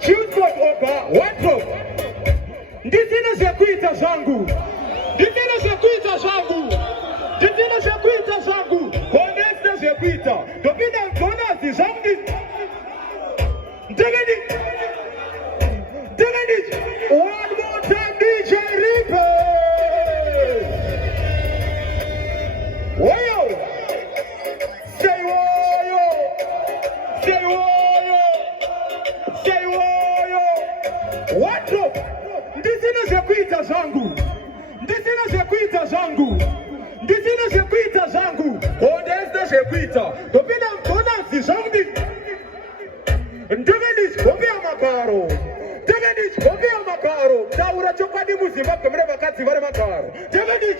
Childbot oga, wardrobe. Ndizina zekuita zangu. Ndizina zekuita zangu. Ndizina zekuita zangu. Honesta zekuita. Dopina mtona zizamdi. Ndegedi. One more time, DJ Reaper. Woyo. Say woyo. Say woyo. Say woyo. Wardrobe. Ndizina zekuita zangu. Ndizina zekuita zangu. Ndizina zekuita zangu. Honesta zekuita. Dopina mtona zizamdi. Ndegedi. Kopia makaro. Tegedich, kopia makaro. Taura chokwadi Muzimbabwe mure vakadzi vari makaro. Tegedich.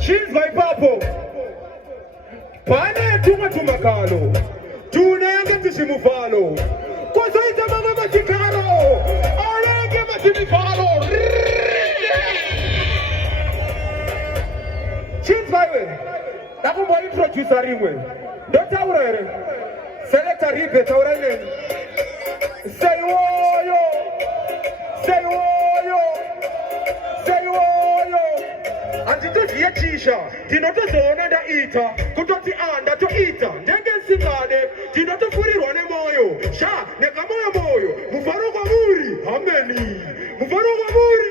Chinzwa ipapo. Pane tumwe tumakalo. Tunenge tisimufalo. Kozoita mama machikaro. Arenge machimifalo. Chinzwa iwe. Nakumbo introducer rimwe. Dotaura ere. Selector Ripe taura ine. Say woyo. Say woyo. Say woyo. Anditoziye chisha. Ndinotozoona ndaita. Kutoti anda toita. Ndenge nsikade. Ndinotofurirwa nemoyo. Sha nekamoyo moyo. Mufaro kwa muri. Ameni. Mufaro kwa muri.